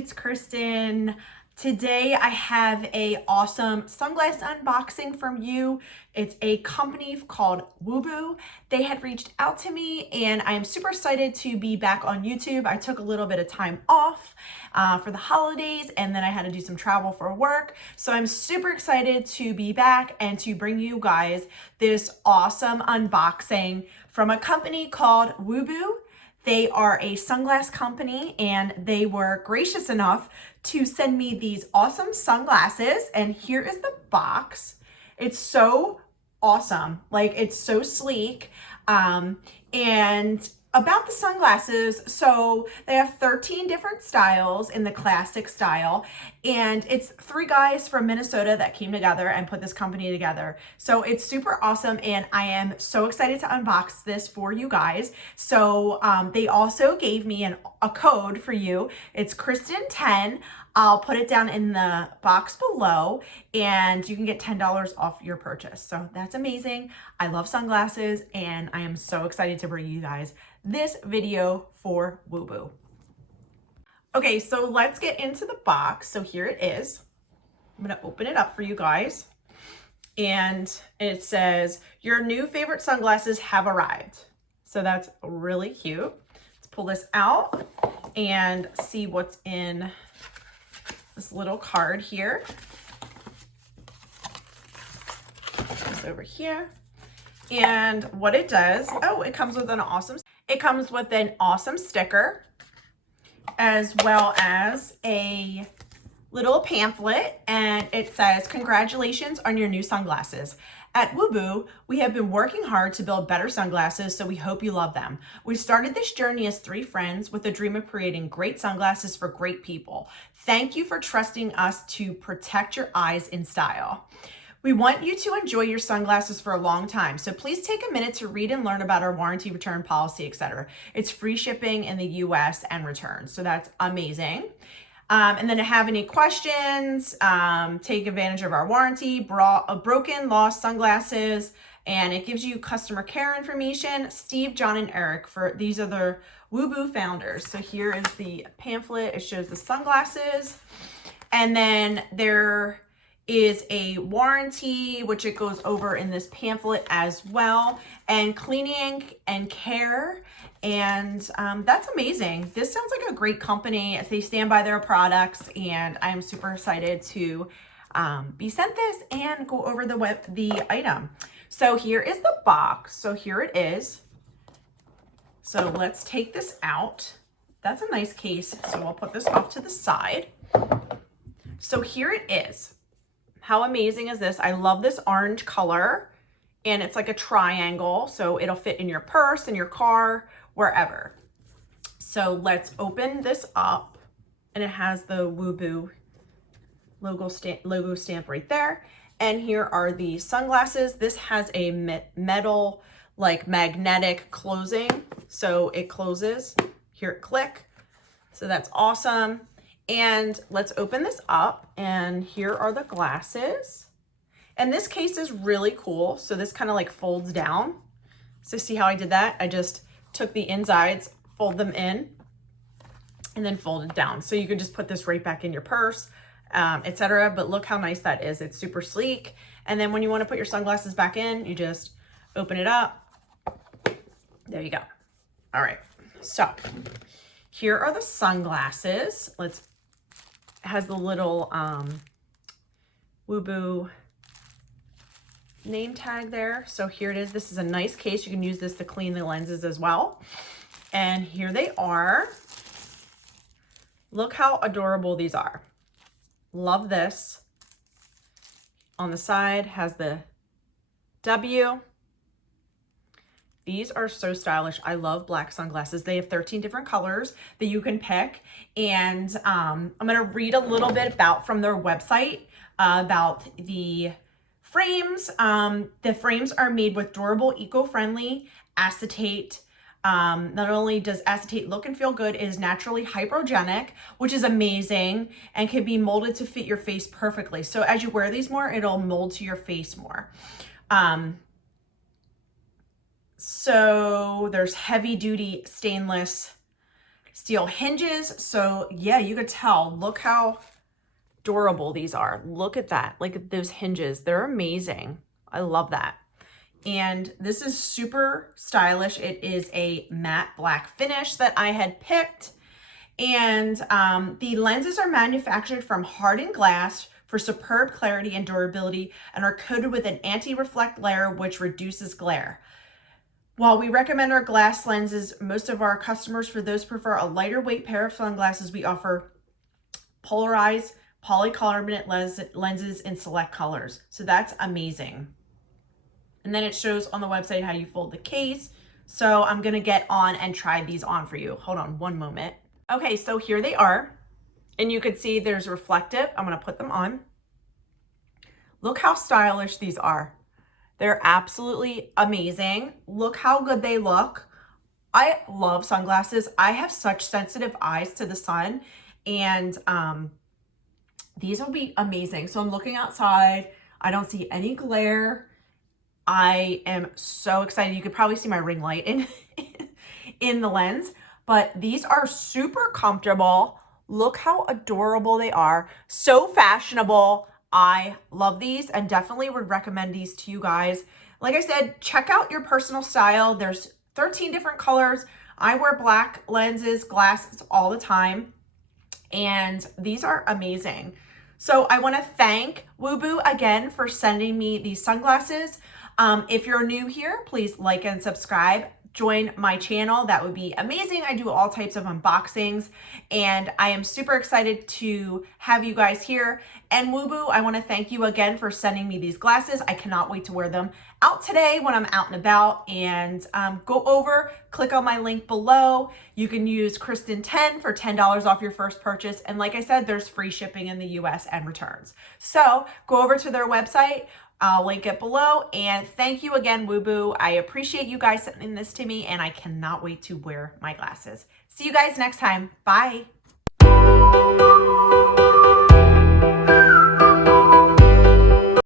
it's Kristen. Today I have a awesome sunglass unboxing from you. It's a company called Wubo. They had reached out to me and I am super excited to be back on YouTube. I took a little bit of time off for the holidays and then I had to do some travel for work. So I'm super excited to be back and to bring you guys this awesome unboxing from a company called Wubo. They are a sunglass company and they were gracious enough to send me these awesome sunglasses. And here is the box. It's so awesome. Like, it's so sleek. And about the sunglasses, so they have 13 different styles in the classic style, and it's 3 guys from Minnesota that came together and put this company together. So it's super awesome, and I am so excited to unbox this for you guys. So they also gave me a code for you. It's Kristen10. I'll put it down in the box below and you can get $10 off your purchase. So that's amazing. I love sunglasses and I am so excited to bring you guys this video for Wubo. Okay, so let's get into the box. So here it is. I'm gonna open it up for you guys. And it says, your new favorite sunglasses have arrived. So that's really cute. Let's pull this out and see what's in this little card here. This over here. And what it does, it comes with an awesome sticker, as well as a little pamphlet, and it says, congratulations on your new sunglasses. At Wubo, we have been working hard to build better sunglasses, so we hope you love them. We started this journey as 3 friends with a dream of creating great sunglasses for great people. Thank you for trusting us to protect your eyes in style. We want you to enjoy your sunglasses for a long time, so please take a minute to read and learn about our warranty, return policy, etc. It's free shipping in the US and returns, so that's amazing. And then if you have any questions, take advantage of our warranty, broken, lost sunglasses, and it gives you customer care information. Steve, John, and Eric, these are the Wubo founders. So here is the pamphlet. It shows the sunglasses. And then there is a warranty, which it goes over in this pamphlet as well, and cleaning and care. And that's amazing. This sounds like a great company as they stand by their products, and I'm super excited to be sent this and go over the item. So here is the box. So here it is. So let's take this out. That's a nice case. So I'll put this off to the side. So here it is. How amazing is this? I love this orange color, and it's like a triangle, so it'll fit in your purse, in your car, wherever. So let's open this up, and it has the Wubo logo stamp right there. And here are the sunglasses. This has a metal, like magnetic closing, so it closes. Here it click. So that's awesome. And let's open this up, and here are the glasses. And this case is really cool. So this kind of like folds down. So see how I did that? I just took the insides, fold them in, and then fold it down. So you could just put this right back in your purse, etc. But look how nice that is. It's super sleek. And then when you want to put your sunglasses back in, you just open it up. There you go. All right. So here are the sunglasses. It has the little Wubo name tag there. So here it is. This is a nice case. You can use this to clean the lenses as well. And here they are. Look how adorable these are. Love this. On the side has the W. These are so stylish. I love black sunglasses. They have 13 different colors that you can pick. And I'm going to read a little bit from their website about the frames. The frames are made with durable, eco-friendly acetate. Not only does acetate look and feel good, it is naturally hypergenic, which is amazing, and can be molded to fit your face perfectly. So as you wear these more, it'll mold to your face more. So there's heavy duty stainless steel hinges. So yeah, you could tell, look how adorable these are. Look at that, like those hinges, they're amazing. I love that. And this is super stylish. It is a matte black finish that I had picked. And the lenses are manufactured from hardened glass for superb clarity and durability and are coated with an anti-reflect layer which reduces glare. While we recommend our glass lenses, most of our customers, for those prefer a lighter weight pair of sunglasses, we offer polarized polycarbonate lenses in select colors. So that's amazing. And then it shows on the website how you fold the case. So I'm gonna get on and try these on for you. Hold on one moment. Okay, so here they are. And you can see there's reflective. I'm gonna put them on. Look how stylish these are. They're absolutely amazing. Look how good they look. I love sunglasses. I have such sensitive eyes to the sun, and these will be amazing. So I'm looking outside. I don't see any glare. I am so excited. You could probably see my ring light in the lens, but these are super comfortable. Look how adorable they are. So fashionable. I love these and definitely would recommend these to you guys. Like I said, check out your personal style. There's 13 different colors. I wear black lenses, glasses all the time, and these are amazing. So I want to thank Wubo again for sending me these sunglasses. If you're new here, please like and subscribe. Join my channel. That would be amazing. I do all types of unboxings, and I am super excited to have you guys here. And Wubo, I want to thank you again for sending me these glasses. I cannot wait to wear them out today when I'm out and about. And go over, click on my link below. You can use Kristen10 for $10 off your first purchase. And like I said, there's free shipping in the US and returns. So go over to their website. I'll link it below. And thank you again, Wubo. I appreciate you guys sending this to me, and I cannot wait to wear my glasses. See you guys next time. Bye.